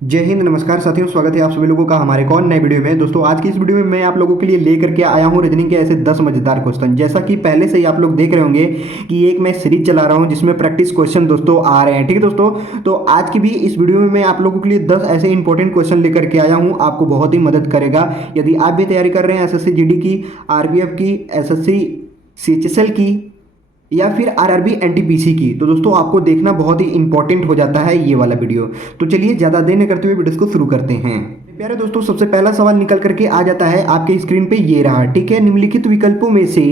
जय हिंद, नमस्कार साथियों, स्वागत है आप सभी लोगों का हमारे एक और नए वीडियो में। दोस्तों आज की इस वीडियो में मैं आप लोगों के लिए लेकर के आया हूं रीजनिंग के ऐसे 10 मजेदार क्वेश्चन। जैसा कि पहले से ही आप लोग देख रहे होंगे कि एक मैं सीरीज चला रहा हूं जिसमें प्रैक्टिस क्वेश्चन दोस्तों आ रहे हैं। ठीक है दोस्तों, तो आज की भी इस वीडियो में मैं आप लोगों के लिए 10 ऐसे इंपॉर्टेंट क्वेश्चन लेकर के आया हूँ, आपको बहुत ही मदद करेगा। यदि आप भी तैयारी कर रहे हैं एसएससी जीडी की, आरपीएफ की, एसएससी सीएचएसएल की या फिर आरआरबी एनटीपीसी की, तो दोस्तों आपको देखना बहुत ही इंपॉर्टेंट हो जाता है ये वाला वीडियो। तो चलिए ज़्यादा देर न करते हुए वीडियो को शुरू करते हैं। प्यारे दोस्तों, सबसे पहला सवाल निकल करके आ जाता है आपके स्क्रीन पे, ये रहा। ठीक है, निम्नलिखित विकल्पों में से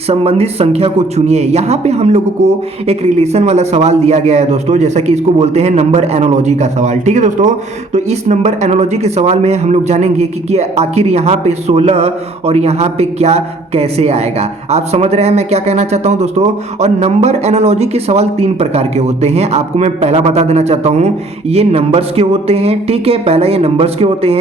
संबंधित संख्या को चुनिए। यहाँ पे हम लोगों को एक रिलेशन वाला सवाल दिया गया है दोस्तों, जैसा कि इसको बोलते हैं नंबर एनोलॉजी का सवाल। ठीक है दोस्तों, तो इस नंबर एनोलॉजी के सवाल में हम लोग जानेंगे कि आखिर यहाँ पे 16 और यहाँ पे क्या कैसे आएगा। आप समझ रहे हैं मैं क्या कहना चाहता हूँ दोस्तों। और नंबर एनोलॉजी के सवाल 3 प्रकार के होते हैं, आपको मैं पहला बता देना चाहता हूँ। ये नंबर्स के होते हैं, ठीक है, पहला ये नंबर्स के होते हैं,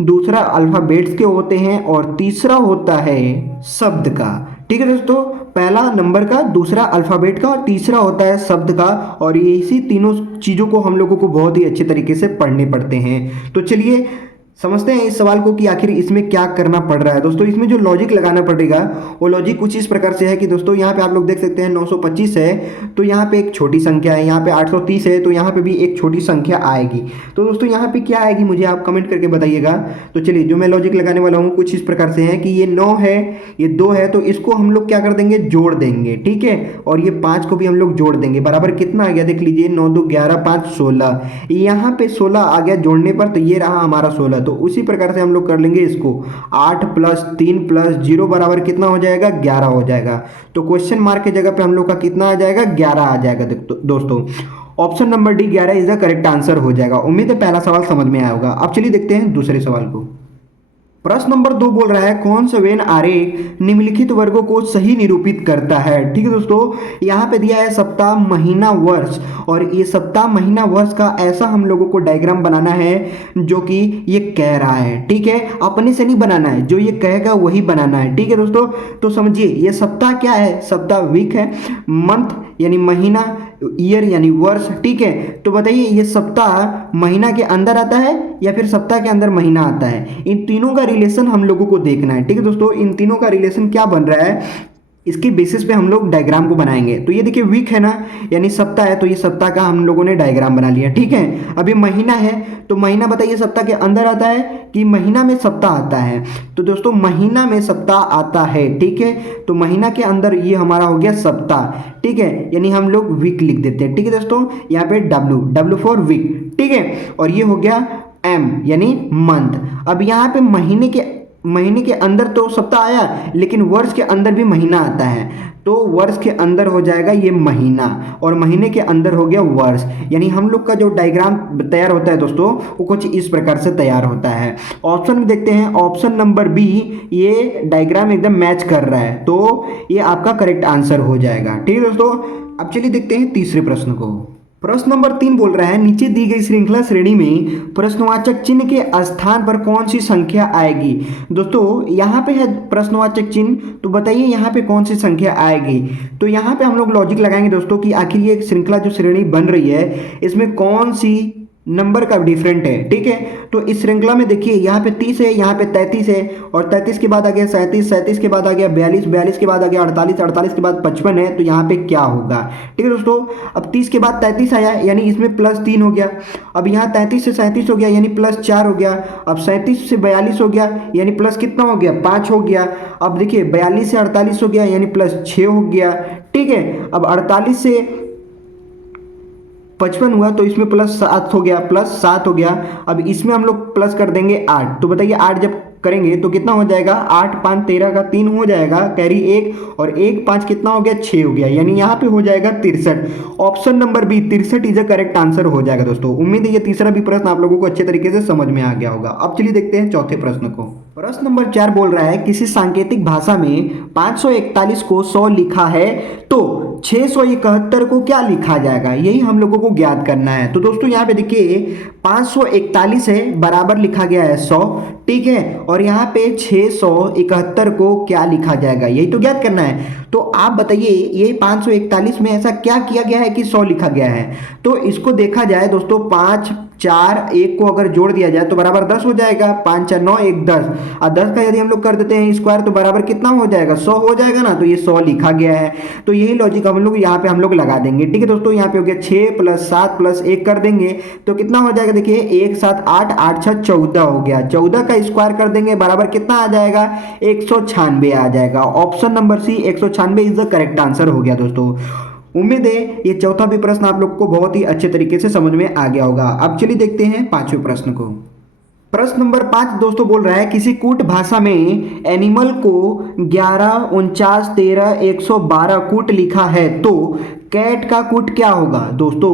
दूसरा अल्फाबेट्स के होते हैं और तीसरा होता है शब्द का। ठीक है दोस्तों, पहला नंबर का, दूसरा अल्फाबेट का और तीसरा होता है शब्द का। और इसी तीनों चीज़ों को हम लोगों को बहुत ही अच्छे तरीके से पढ़ने पड़ते हैं। तो चलिए समझते हैं इस सवाल को कि आखिर इसमें क्या करना पड़ रहा है। दोस्तों इसमें जो लॉजिक लगाना पड़ेगा वो लॉजिक कुछ इस प्रकार से है कि दोस्तों यहाँ पे आप लोग देख सकते हैं 925 है तो यहाँ पे एक छोटी संख्या है, यहाँ पे 830 है तो यहाँ पे भी एक छोटी संख्या आएगी। तो दोस्तों यहाँ पे क्या आएगी मुझे आप कमेंट करके बताइएगा। तो चलिए जो मैं लॉजिक लगाने वाला हूँ कुछ इस प्रकार से है कि ये 9 है, ये 2 है, तो इसको हम लोग क्या कर देंगे, जोड़ देंगे। ठीक है, और ये 5 को भी हम लोग जोड़ देंगे। बराबर कितना आ गया देख लीजिए, 9 2 11 5 16। यहाँ पे 16 आ गया जोड़ने पर, तो ये रहा हमारा 16। तो उसी प्रकार से हम लोग कर लेंगे इसको, 8 + 3 + 0 बराबर कितना हो जाएगा, 11 हो जाएगा। तो क्वेश्चन मार्क की जगह पे हम लोग का कितना आ जाएगा, 11 आ जाएगा दोस्तों। Option number D 11 is the correct answer हो जाएगा। उम्मीद है पहला सवाल समझ में आया होगा। अब चलिए देखते हैं दूसरे सवाल को। प्रश्न नंबर 2 बोल रहा है कौन सा वेन आरेख निम्नलिखित वर्गों को सही निरूपित करता है। ठीक है दोस्तों, यहाँ पे दिया है सप्ताह, महीना, वर्ष। और ये सप्ताह, महीना, वर्ष का ऐसा हम लोगों को डायग्राम बनाना है जो कि ये कह रहा है। ठीक है, अपने से नहीं बनाना है, जो ये कहेगा वही बनाना है। ठीक है दोस्तों, तो समझिए ये सप्ताह क्या है, सप्ताह वीक है, मंथ यानी महीना, ईयर यानी वर्ष। ठीक है, तो बताइए ये सप्ताह महीना के अंदर आता है या फिर सप्ताह के अंदर महीना आता है। इन तीनों का रिलेशन हम लोगों को देखना है। ठीक है दोस्तों, इन तीनों का रिलेशन क्या बन रहा है इसके बेसिस पे हम लोग डायग्राम को बनाएंगे। तो ये देखिए वीक है ना, यानी सप्ताह है, तो ये सप्ताह का हम लोगों ने डायग्राम बना लिया। ठीक है, अभी महीना है तो महीना बताइए सप्ताह के अंदर आता है कि महीना में सप्ताह आता है। तो दोस्तों महीना में सप्ताह आता है। ठीक है, तो महीना के अंदर ये हमारा हो गया सप्ताह। ठीक है, यानी हम लोग वीक लिख देते हैं। ठीक है दोस्तों, यहाँ पे डब्ल्यू फॉर वीक। ठीक है, और ये हो गया एम यानी मंथ। अब यहाँ पे महीने के अंदर तो सप्ताह आया, लेकिन वर्ष के अंदर भी महीना आता है, तो वर्ष के अंदर हो जाएगा ये महीना और महीने के अंदर हो गया वर्ष। यानी हम लोग का जो डायग्राम तैयार होता है दोस्तों वो कुछ इस प्रकार से तैयार होता है। ऑप्शन में देखते हैं, ऑप्शन नंबर बी, ये डायग्राम एकदम मैच कर रहा है, तो ये आपका करेक्ट आंसर हो जाएगा। ठीक है दोस्तों, अब चलिए देखते हैं तीसरे प्रश्न को। प्रश्न नंबर 3 बोल रहा है नीचे दी गई श्रृंखला श्रेणी में प्रश्नवाचक चिन्ह के स्थान पर कौन सी संख्या आएगी। दोस्तों यहाँ पे है प्रश्नवाचक चिन्ह, तो बताइए यहाँ पे कौन सी संख्या आएगी। तो यहाँ पे हम लोग लॉजिक लगाएंगे दोस्तों कि आखिर ये श्रृंखला जो श्रेणी बन रही है इसमें कौन सी नंबर का डिफरेंट है। ठीक है, तो इस श्रृंखला में देखिए यहाँ पे 30 है, यहाँ पे 33 है, और 33 के बाद आ गया 37, 37 के बाद आ गया 42, 42 के बाद आ गया 48, 48 के बाद 55 है, तो यहाँ पे क्या होगा। ठीक है दोस्तों, अब 30 के बाद 33 आया यानी इसमें +3 हो गया। अब यहाँ 33 से 37 हो गया यानी +4 हो गया। अब 37 से 42 हो गया यानी प्लस कितना हो गया, 5 हो गया। अब देखिए 42 से 48 हो गया यानी +6 हो गया। ठीक है, अब 48 से 55 हुआ तो इसमें +7 हो गया, +7 हो गया। अब इसमें हम लोग प्लस कर देंगे 8, तो बताइए 8 जब करेंगे तो कितना हो जाएगा, 8 5 13 का 3 हो जाएगा, कैरी 1 और 1 5 कितना हो गया, 6 हो गया, यानी यहाँ पे हो जाएगा 63। Option number B 63 is a correct answer हो जाएगा दोस्तों। उम्मीद है ये तीसरा भी प्रश्न आप लोगों को अच्छे तरीके से समझ में आ गया होगा। अब चलिए देखते हैं चौथे प्रश्न को। प्रश्न नंबर 4 बोल रहा है किसी सांकेतिक भाषा में 541 को 100 लिखा है तो 671 को क्या लिखा जाएगा, यही हम लोगों को ज्ञात करना है। तो दोस्तों यहाँ पे देखिए 541 है बराबर लिखा गया है 100। ठीक है, और यहाँ पे 671 को क्या लिखा जाएगा, यही तो ज्ञात करना है। तो आप बताइए ये 541 में ऐसा क्या किया गया है कि 100 लिखा गया है। तो इसको देखा जाए दोस्तों, 5 4 1 को अगर जोड़ दिया जाए तो बराबर 10 हो जाएगा। 5 4 9 1 10, और 10 का यदि हम लोग कर देते हैं स्क्वायर तो बराबर कितना हो जाएगा, 100 हो जाएगा ना। तो ये 100 लिखा गया है। तो यही लॉजिक हम लोग यहाँ पे हम लोग लगा देंगे। ठीक है दोस्तों, यहाँ पे हो गया 6 + 7 + 1 कर देंगे तो कितना हो जाएगा, देखिए 1 7 8 8 6 14 हो गया। 14 का स्क्वायर कर देंगे बराबर कितना आ जाएगा, 196 आ जाएगा। Option number C 196 is the correct answer हो गया दोस्तों। उम्मीद है ये चौथा भी प्रश्न आप लोग को बहुत ही अच्छे तरीके से समझ में आ गया होगा। अब चलिए देखते हैं पांचवें प्रश्न को। प्रश्न नंबर 5 दोस्तों बोल रहा है, किसी कूट भाषा में एनिमल को 11 49 13 112 कूट लिखा है तो कैट का कूट क्या होगा। दोस्तों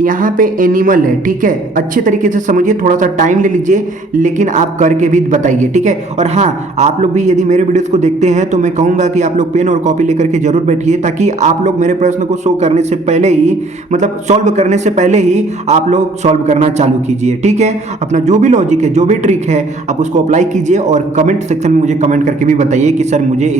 यहाँ पे एनिमल है, ठीक है, अच्छे तरीके से समझिए, थोड़ा सा टाइम ले लीजिए, लेकिन आप करके भी बताइए, ठीक है। और हाँ, आप लोग भी यदि मेरे वीडियोस को देखते हैं तो मैं कहूँगा कि आप लोग पेन और कॉपी लेकर के जरूर बैठिए, ताकि आप लोग मेरे प्रश्न को शो करने से पहले ही, मतलब सॉल्व करने से पहले ही आप लोग सॉल्व करना चालू कीजिए, ठीक है। अपना जो भी लॉजिक है, जो भी ट्रिक है, आप उसको अप्लाई कीजिए और कमेंट सेक्शन में मुझे कमेंट करके भी बताइए कि सर मुझे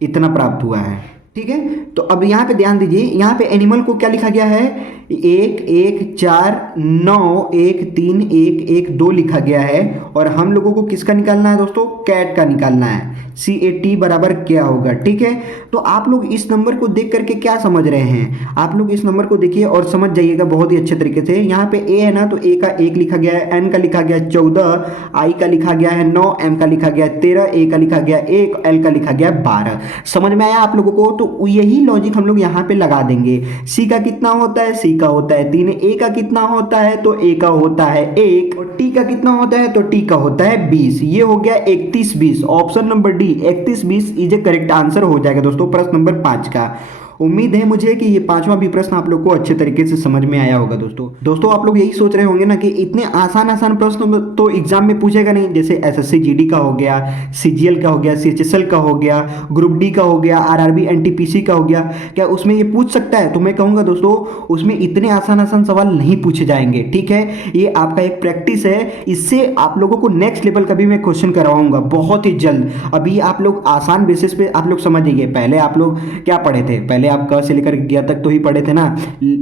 इतना प्राप्त हुआ है, ठीक है। तो अब यहाँ पे ध्यान दीजिए, यहाँ पे एनिमल को क्या लिखा गया है, 1 1 4 9 1 3 1 1 2 लिखा गया है। और हम लोगों को किसका निकालना है दोस्तों, कैट का निकालना है। CAT बराबर क्या होगा, ठीक है। तो आप लोग इस नंबर को देख करके क्या समझ रहे हैं, आप लोग इस नंबर को देखिए और समझ जाइएगा बहुत ही अच्छे तरीके से। यहाँ पे A है ना, तो A का 1 लिखा गया है, N का लिखा गया 14, I का लिखा गया है 9, M का लिखा गया 13, A का लिखा गया 1, L का लिखा गया 12। समझ में आया आप लोगों को। तो यही लॉजिक हम लोग यहाँ पे लगा देंगे। C का कितना होता है, C का होता है 3, A का कितना होता है, तो A का होता है 1, और T का कितना होता है, तो T का होता है 20। ये हो गया 31 20। Option number D 31 20 is A correct answer हो जाएगा दोस्तों प्रश्न नंबर 5 का। उम्मीद है मुझे कि ये पांचवा भी प्रश्न आप लोग को अच्छे तरीके से समझ में आया होगा दोस्तों आप लोग यही सोच रहे होंगे ना कि इतने आसान प्रश्न तो एग्जाम में पूछेगा नहीं, जैसे SSC GD का हो गया, CGL का हो गया, CHSL का हो गया, ग्रुप डी का हो गया, RRB NTPC का हो गया, क्या उसमें ये पूछ सकता है। तो मैं कहूँगा दोस्तों उसमें इतने आसान सवाल नहीं पूछे जाएंगे, ठीक है। ये आपका एक प्रैक्टिस है, इससे आप लोगों को नेक्स्ट लेवल का भी मैं क्वेश्चन करवाऊंगा बहुत ही जल्द। अभी आप लोग आसान बेसिस पे आप लोग समझ जाइए। पहले आप लोग क्या पढ़े थे, पहले आप क से लेकर 11 तक तो ही पढ़े थे ना,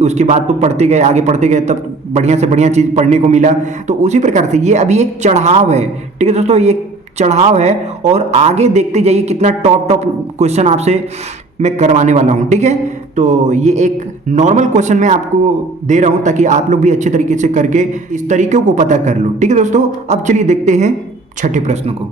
उसके बाद तो पढ़ते गए, आगे पढ़ते गए, तब बढ़िया से बढ़िया चीज पढ़ने को मिला। तो उसी प्रकार से ये अभी एक चढ़ाव है, ठीक है दोस्तों, ये चढ़ाव है। और आगे देखते जाइए कितना टॉप क्वेश्चन आपसे मैं करवाने वाला हूं, ठीक है। तो ये एक नॉर्मल क्वेश्चन मैं आपको दे रहा हूं ताकि आप लोग भी अच्छे तरीके से करके इस तरीके को पता कर लो, ठीक है दोस्तों। अब चलिए देखते हैं छठे प्रश्न को।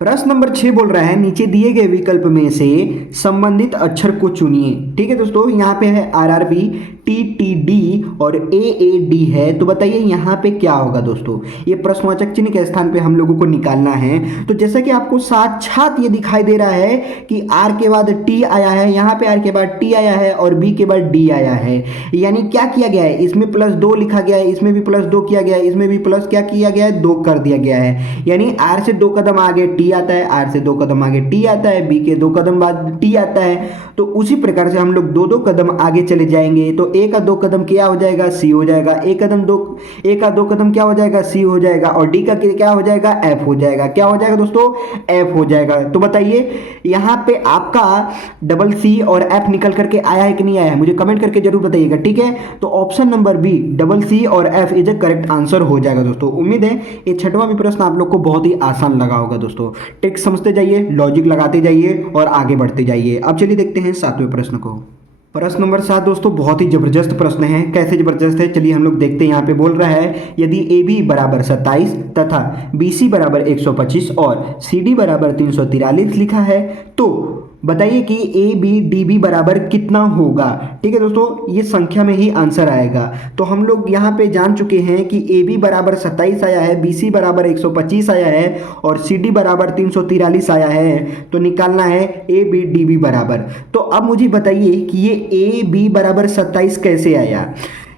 प्रश्न नंबर 6 बोल रहा है, नीचे दिए गए विकल्प में से संबंधित अक्षर को चुनिए, ठीक है दोस्तों। यहाँ पे है RRB, TTD और AAD है। तो बताइए यहाँ पे क्या होगा दोस्तों। ये प्रश्नवाचक चिन्ह के स्थान पे हम लोगों को निकालना है। तो जैसा कि आपको साक्षात ये दिखाई दे रहा है कि R के बाद T आया है, यहाँ पे R के बाद T आया है और B के बाद D आया है। यानी क्या किया गया है, इसमें +2 लिखा गया है, इसमें भी +2 किया गया है, इसमें भी प्लस क्या किया गया है, 2 कर दिया गया है। यानी R से 2 कदम आगे T आता है, R से 2 कदम आगे T आता है, B के 2 कदम बाद T आता है। तो उसी प्रकार से हम लोग 2-2 कदम आगे चले जाएंगे। तो A का 2 कदम क्या हो जाएगा, C हो जाएगा। A का 2 कदम क्या हो जाएगा, C हो जाएगा। और D का क्या हो जाएगा, F हो जाएगा। क्या हो जाएगा दोस्तों, F हो जाएगा। तो बताइए यहाँ पे आपका C और F निकल करके आया है कि नहीं आया है, मुझे कमेंट करके जरूर बताइएगा, ठीक है। तो ऑप्शन नंबर B C और F is A correct answer हो जाएगा दोस्तों। उम्मीद है ये छठवां भी प्रश्न आप लोग को बहुत ही आसान लगा होगा दोस्तों। टेक्स्ट समझते जाइए, लॉजिक लगाते जाइए और आगे बढ़ते जाइए। अब चलिए देखते हैं सातवें प्रश्न को। प्रश्न नंबर 7 दोस्तों बहुत ही जबरदस्त प्रश्न है। कैसे जबरदस्त है चलिए हम लोग देखते हैं। यहाँ पे बोल रहा है, यदि AB बराबर 27 तथा BC बराबर 125 और CD बराबर 343 लिखा है तो बताइए कि ABDB बराबर कितना होगा, ठीक है दोस्तों। ये संख्या में ही आंसर आएगा। तो हम लोग यहाँ पे जान चुके हैं कि AB बराबर 27 आया है, BC बराबर 125 आया है और CD बराबर 343 आया है। तो निकालना है ABDB बराबर। तो अब मुझे बताइए कि ये AB बराबर 27 कैसे आया।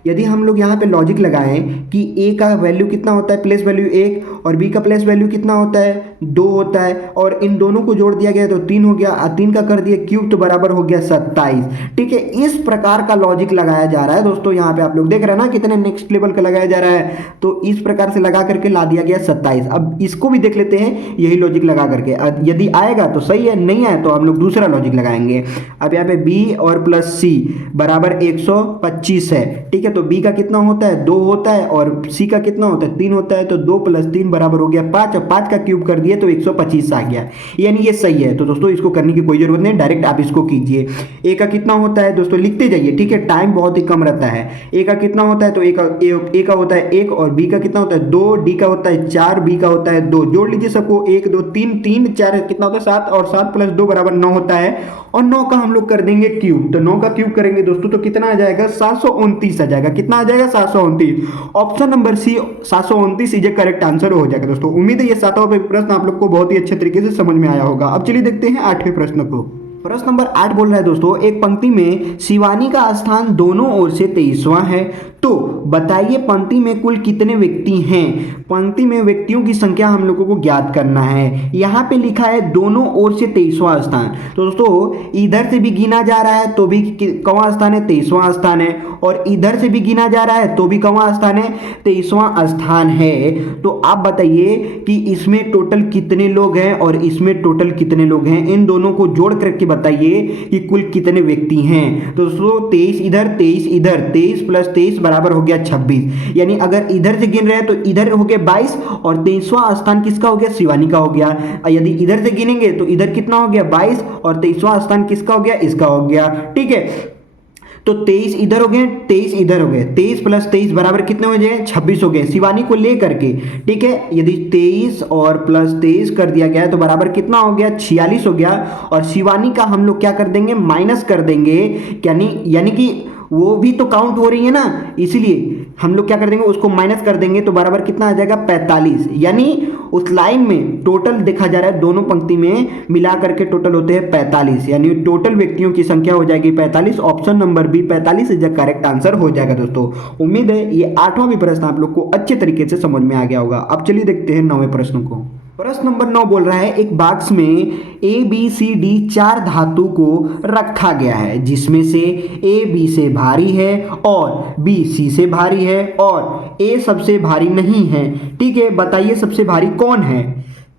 यदि हम लोग यहाँ पे लॉजिक लगाएं कि A का वैल्यू कितना होता है, प्लेस वैल्यू 1, और B का प्लेस वैल्यू कितना होता है, 2 होता है, और इन दोनों को जोड़ दिया गया तो 3 हो गया, 3 का कर दिया क्यूब तो बराबर हो गया 27, ठीक है। इस प्रकार का लॉजिक लगाया जा रहा है दोस्तों। यहाँ पे आप लोग देख रहे हैं ना कितने नेक्स्ट लेवल का लगाया जा रहा है। तो इस प्रकार से लगा करके ला दिया गया 27। अब इसको भी देख लेते हैं यही लॉजिक लगा करके, यदि आएगा तो सही है, नहीं आए तो हम लोग दूसरा लॉजिक लगाएंगे। अब यहाँ पे B और +C बराबर 125 है, ठीक है। तो तो बी का कितना होता है 2 होता है और सी का कितना होता है 3 होता है। तो 2 + 3 बराबर हो गया 5 और 5 का क्यूब कर दिए तो 125 आ गया, यानी ये सही है। तो दोस्तों इसको करने की कोई जरूरत नहीं, डायरेक्ट आप इसको कीजिए। ए का कितना होता है दोस्तों लिखते जाइए, ठीक है, टाइम बहुत ही कम रहता है। ए का कितना होता है तो ए का होता है 1 और बी का कितना होता है 2, डी का होता है 4, बी का होता है 2। जोड़ लीजिए सबको, 1 2 3 3 4 कितना होता है 7 और 7 + 2 बराबर 9 होता है। और 9 का हम लोग कर देंगे क्यूब, तो 9 का क्यूब करेंगे दोस्तों तो कितना आ जाएगा 729 आ जाएगा। कितना आ जाएगा 729। Option number C 729 is correct answer हो जाएगा दोस्तों। उम्मीद है ये 7वां प्रश्न आप लोग को बहुत ही अच्छे तरीके से समझ में आया होगा। अब चलिए देखते हैं 8वें प्रश्न को। प्रश्न नंबर 8 बोल रहा है दोस्तों, एक पंक्ति में शिवानी का स्थान दोनों ओर से 23वां है, तो बताइए पंक्ति में कुल कितने व्यक्ति हैं। पंक्ति में व्यक्तियों की संख्या हम लोगों को ज्ञात करना है। यहाँ पे लिखा है दोनों ओर से 23वां स्थान, तो दोस्तों इधर से भी गिना जा रहा है तो भी कौन स्थान है 23वां स्थान है, और इधर से भी गिना जा रहा है तो भी कौन स्थान है 23वां स्थान है। तो आप बताइए कि इसमें टोटल कितने लोग हैं और इसमें टोटल कितने लोग हैं, इन दोनों को जोड़ करके बताइए कि कुल कितने व्यक्ति हैं। तो दोस्तों 23 इधर 23 इधर, 23 + 23 बराबर हो गया 26, यानी अगर इधर से गिन रहे हैं तो इधर हो गया 22 और 23वां स्थान किसका हो गया शिवानी का हो गया। यदि इधर से गिनेंगे तो इधर कितना हो गया 22 और 23वां स्थान किसका हो गया इसका हो गया, ठीक है। तो 23 इधर हो गए 23 इधर हो गए, 23 + 23 बराबर कितने हो जाए 26 हो गए शिवानी को लेकर के, ठीक है। यदि 23 और +23 कर दिया गया है तो बराबर कितना हो गया 46 हो गया, और शिवानी का हम लोग क्या कर देंगे माइनस कर देंगे, यानी कि वो भी तो काउंट हो रही है ना, इसलिए हम लोग क्या कर देंगे उसको माइनस कर देंगे तो बराबर कितना आ जाएगा 45। यानी उस लाइन में टोटल देखा जा रहा है दोनों पंक्ति में मिला करके टोटल होते हैं 45, यानी टोटल व्यक्तियों की संख्या हो जाएगी 45। Option number B 45 is the correct answer हो जाएगा दोस्तों। उम्मीद है ये 8वां भी प्रश्न आप लोग को अच्छे तरीके से समझ में आ गया होगा। अब चलिए देखते हैं 9वें प्रश्न को। प्रश्न नंबर 9 बोल रहा है, एक बॉक्स में ABCD 4 धातु को रखा गया है, जिसमें से A B से भारी है और B C से भारी है और A सबसे भारी नहीं है, ठीक है। बताइए सबसे भारी कौन है।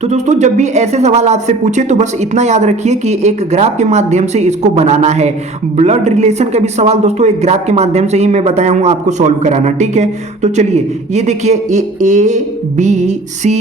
तो दोस्तों जब भी ऐसे सवाल आपसे पूछे तो बस इतना याद रखिए कि एक ग्राफ के माध्यम से इसको बनाना है। ब्लड रिलेशन का भी सवाल दोस्तों एक ग्राफ के माध्यम से ही मैं बताया हूं आपको सॉल्व कराना, ठीक है। तो चलिए ये देखिए A B C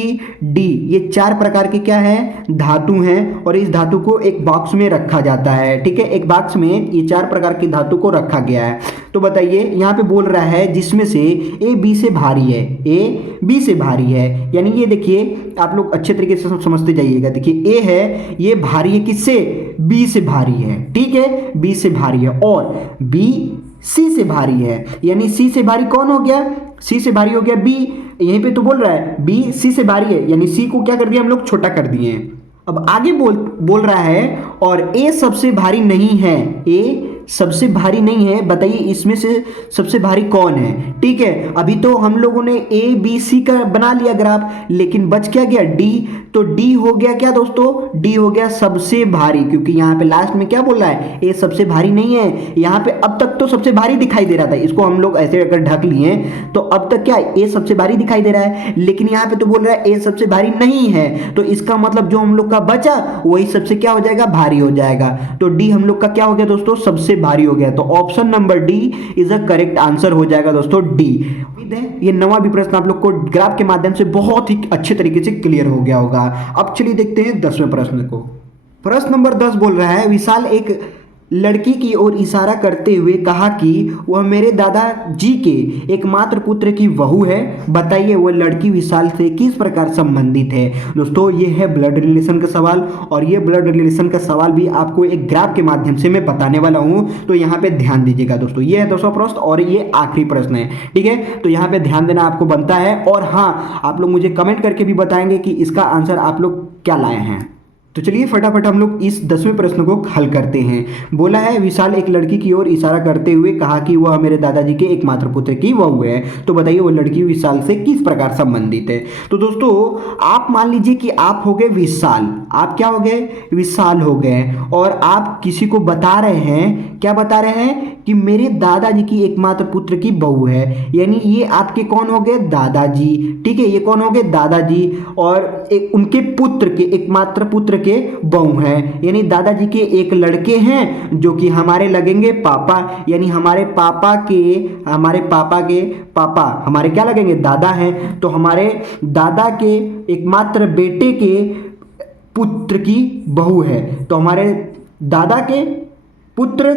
D ये 4 प्रकार के क्या है धातु हैं, और इस धातु को एक बॉक्स में रखा जाता है, ठीक है। एक बॉक्स में ये 4 प्रकार की धातु को रखा गया है। तो बताइए यहाँ पे बोल रहा है जिसमें से A B से भारी है, A B से भारी है, यानी ये देखिए आप लोग अच्छे तरीके से समझते जाइएगा। देखिए A है ये भारी है किससे B से भारी है, ठीक है, B से भारी है, और B C से भारी है, यानी C से भारी कौन हो गया C से भारी हो गया B। यहीं पे तो बोल रहा है B C से भारी है, यानी C को क्या कर दिया हम लोग छोटा कर दिए। अब आगे बोल रहा है और A सबसे भारी नहीं है, A सबसे भारी नहीं है, बताइए इसमें से सबसे भारी कौन है, ठीक है। अभी तो हम लोगों ने ABC का बना लिया ग्राफ, लेकिन बच क्या गया D। तो D हो गया क्या दोस्तों D हो गया सबसे भारी, क्योंकि यहाँ पे लास्ट में क्या बोल रहा है A सबसे भारी नहीं है। यहाँ पे अब तक तो सबसे भारी दिखाई दे रहा था, इसको हम लोग ऐसे अगर ढक लिए तो अब तक क्या A सबसे भारी दिखाई दे रहा है, लेकिन यहाँ पे तो बोल रहा है A सबसे भारी नहीं है। तो इसका मतलब जो हम लोग का बचा वही सबसे क्या हो जाएगा भारी हो जाएगा। तो D हम लोग का क्या हो गया दोस्तों सबसे भारी हो गया। तो option number D is a correct answer हो जाएगा दोस्तों डी। उम्मीद है ये नवा भी प्रश्न आप लोग को ग्राफ के माध्यम से बहुत ही अच्छे तरीके से क्लियर हो गया होगा। अब चलिए देखते हैं 10वें प्रश्न को। प्रश्न नंबर 10 बोल रहा है, विशाल एक लड़की की ओर इशारा करते हुए कहा कि वह मेरे दादाजी के एकमात्र पुत्र की बहू है, बताइए वह लड़की विशाल से किस प्रकार संबंधित है। दोस्तों ये है ब्लड रिलेशन का सवाल, और ये ब्लड रिलेशन का सवाल भी आपको एक ग्राफ के माध्यम से मैं बताने वाला हूं, तो यहाँ पे ध्यान दीजिएगा दोस्तों। ये है 200 प्रश्न और ये आखिरी प्रश्न है, ठीक है। तो यहाँ पे ध्यान देना आपको बनता है, और हाँ आप लोग मुझे कमेंट करके भी बताएंगे कि इसका आंसर आप लोग क्या लाए हैं। तो चलिए फटाफट हम लोग इस 10वें प्रश्न को हल करते हैं। बोला है विशाल एक लड़की की ओर इशारा करते हुए कहा कि वह मेरे दादाजी के एकमात्र पुत्र की बहू है, तो बताइए वो लड़की विशाल से किस प्रकार संबंधित है। तो दोस्तों आप मान लीजिए कि आप हो गए विशाल, आप क्या हो गए विशाल हो गए, और आप किसी को बता रहे हैं, क्या बता रहे हैं कि मेरे दादाजी की एकमात्र पुत्र की बहू है, यानी ये आपके कौन हो गए दादाजी, ठीक है। ये कौन हो गए दादाजी, और उनके पुत्र के एकमात्र पुत्र के बहू हैं, यानी दादाजी के एक लड़के हैं जो कि हमारे लगेंगे पापा, यानी हमारे पापा के पापा हमारे क्या लगेंगे, दादा हैं। तो हमारे दादा के एकमात्र बेटे के पुत्र की बहू है, तो हमारे दादा के पुत्र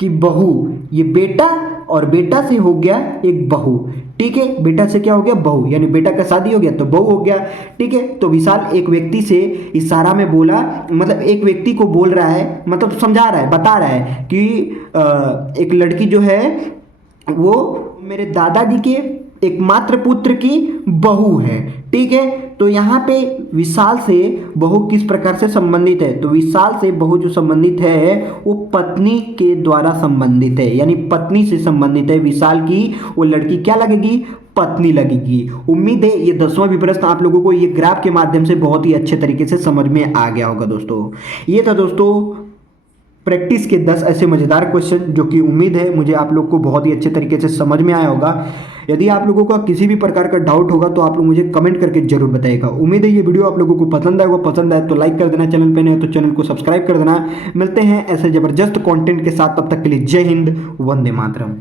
की बहू, ये बेटा और बेटा से हो गया एक बहू, ठीक है। बेटा से क्या हो गया, बहू, यानी बेटा का शादी हो गया तो बहू हो गया, ठीक है। तो विशाल एक व्यक्ति से इशारा में बोला, मतलब एक व्यक्ति को बोल रहा है, मतलब समझा रहा है, बता रहा है कि एक लड़की जो है वो मेरे दादाजी के एकमात्र पुत्र की बहू है, ठीक है। तो यहाँ पे विशाल से बहू किस प्रकार से संबंधित है, तो विशाल से बहू जो संबंधित है वो पत्नी के द्वारा संबंधित है, यानी पत्नी से संबंधित है। विशाल की वो लड़की क्या लगेगी, पत्नी लगेगी। उम्मीद है ये 10वां भी प्रश्न आप लोगों को ये ग्राफ के माध्यम से बहुत ही अच्छे तरीके से समझ में आ गया होगा दोस्तों। ये था दोस्तों प्रैक्टिस के 10 ऐसे मज़ेदार क्वेश्चन जो कि उम्मीद है मुझे आप लोग को बहुत ही अच्छे तरीके से समझ में आया होगा। यदि आप लोगों का किसी भी प्रकार का डाउट होगा तो आप लोग मुझे कमेंट करके जरूर बताइएगा। उम्मीद है ये वीडियो आप लोगों को पसंद आएगा, पसंद आए तो लाइक कर देना, चैनल पे नए तो चैनल को सब्सक्राइब कर देना। मिलते हैं ऐसे ज़बरदस्त कंटेंट के साथ, तब तक के लिए जय हिंद, वंदे मातरम।